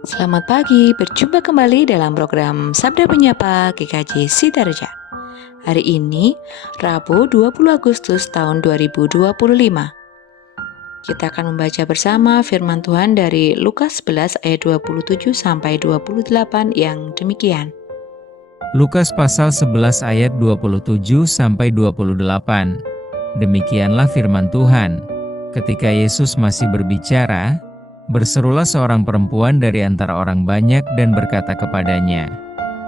Selamat pagi, berjumpa kembali dalam program Sabda Penyapa GKJ Sidareja. Hari ini, Rabu 20 Agustus tahun 2025. Kita akan membaca bersama firman Tuhan dari Lukas 11 ayat 27 sampai 28 yang demikian. Lukas pasal 11 ayat 27 sampai 28. Demikianlah firman Tuhan. Ketika Yesus masih berbicara, berserulah seorang perempuan dari antara orang banyak dan berkata kepadanya,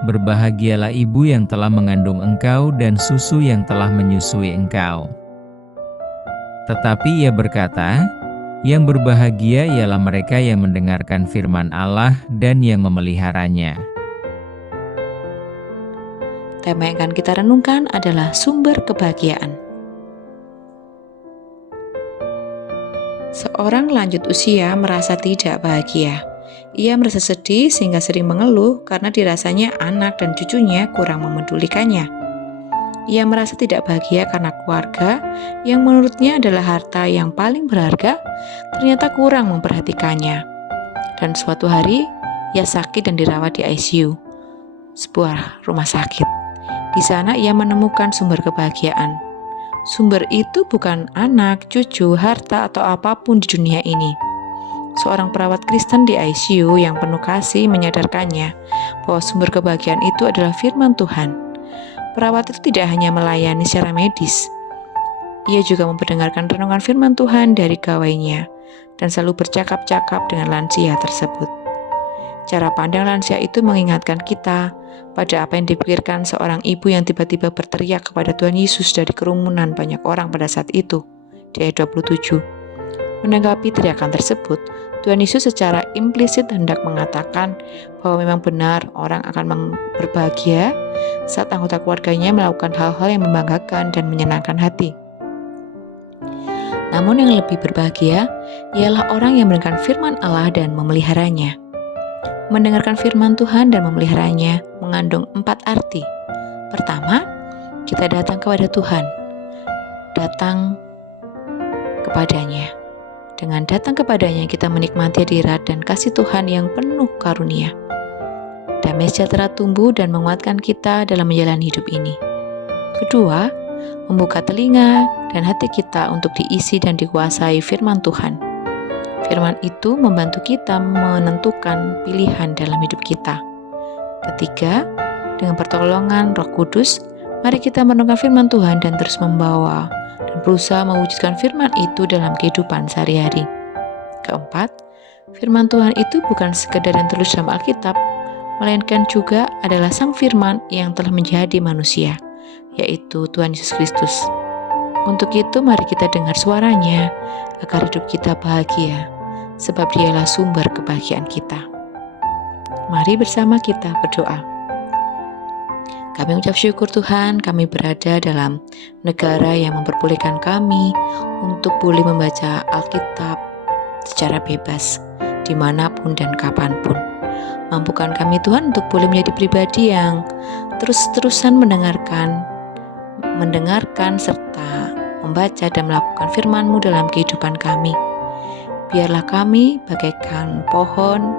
"Berbahagialah ibu yang telah mengandung engkau dan susu yang telah menyusui engkau." Tetapi ia berkata, "Yang berbahagia ialah mereka yang mendengarkan firman Allah dan yang memeliharanya." Tema yang akan kita renungkan adalah sumber kebahagiaan. Seorang lanjut usia merasa tidak bahagia. Ia merasa sedih sehingga sering mengeluh karena dirasanya anak dan cucunya kurang memedulikannya. Ia merasa tidak bahagia karena keluarga yang menurutnya adalah harta yang paling berharga ternyata kurang memperhatikannya. Dan suatu hari, ia sakit dan dirawat di ICU, sebuah rumah sakit. Di sana ia menemukan sumber kebahagiaan. Sumber itu bukan anak, cucu, harta, atau apapun di dunia ini. Seorang perawat Kristen di ICU yang penuh kasih menyadarkannya bahwa sumber kebahagiaan itu adalah firman Tuhan. Perawat itu tidak hanya melayani secara medis. Ia juga memperdengarkan renungan firman Tuhan dari gawainya dan selalu bercakap-cakap dengan lansia tersebut. Cara pandang lansia itu mengingatkan kita pada apa yang dipikirkan seorang ibu yang tiba-tiba berteriak kepada Tuhan Yesus dari kerumunan banyak orang pada saat itu, di ayat 27. Menanggapi teriakan tersebut, Tuhan Yesus secara implisit hendak mengatakan bahwa memang benar orang akan berbahagia saat anggota keluarganya melakukan hal-hal yang membanggakan dan menyenangkan hati. Namun yang lebih berbahagia ialah orang yang mendengarkan firman Allah dan memeliharanya. Mendengarkan firman Tuhan dan memeliharanya mengandung 4 arti. Pertama, kita datang kepada Tuhan. Datang kepadanya. Dengan datang kepadanya, kita menikmati hadirat dan kasih Tuhan yang penuh karunia. Damai sejahtera tumbuh dan menguatkan kita dalam menjalani hidup ini. Kedua, membuka telinga dan hati kita untuk diisi dan dikuasai firman Tuhan. Firman itu membantu kita menentukan pilihan dalam hidup kita. Ketiga, dengan pertolongan Roh Kudus, mari kita merenungkan firman Tuhan dan terus membawa dan berusaha mewujudkan firman itu dalam kehidupan sehari-hari. Keempat, firman Tuhan itu bukan sekedar yang tertulis dalam Alkitab, melainkan juga adalah Sang Firman yang telah menjadi manusia, yaitu Tuhan Yesus Kristus. Untuk itu mari kita dengar suaranya agar hidup kita bahagia, sebab dialah sumber kebahagiaan kita. Mari bersama kita berdoa. Kami ucap syukur Tuhan, kami berada dalam negara yang memperbolehkan kami untuk boleh membaca Alkitab secara bebas, dimanapun dan kapanpun. Mampukan kami Tuhan untuk boleh menjadi pribadi yang terus-terusan mendengarkan serta membaca dan melakukan firman-Mu dalam kehidupan kami. Biarlah kami bagaikan pohon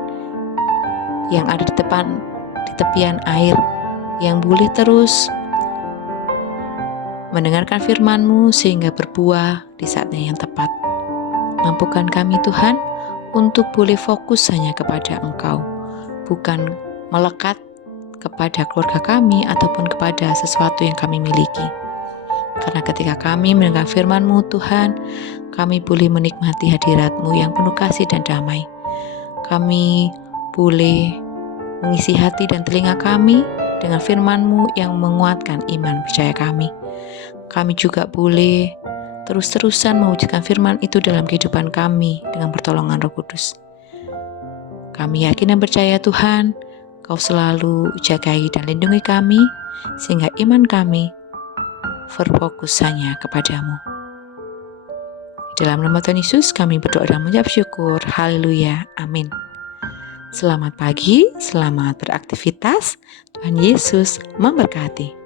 yang ada di tepian air yang boleh terus mendengarkan firman-Mu sehingga berbuah di saatnya yang tepat. Mampukan kami Tuhan untuk boleh fokus hanya kepada Engkau, bukan melekat kepada keluarga kami ataupun kepada sesuatu yang kami miliki. Karena ketika kami mendengar firman-Mu Tuhan, kami boleh menikmati hadirat-Mu yang penuh kasih dan damai. Kami boleh mengisi hati dan telinga kami dengan firman-Mu yang menguatkan iman percaya kami. Kami juga boleh terus-terusan mewujudkan firman itu dalam kehidupan kami dengan pertolongan Roh Kudus. Kami yakin dan percaya Tuhan, Kau selalu jagai dan lindungi kami, sehingga iman kami berfokus hanya kepadamu. Dalam nama Tuhan Yesus kami berdoa dan mengucap syukur. Haleluya. Amin. Selamat pagi, selamat beraktivitas. Tuhan Yesus memberkati.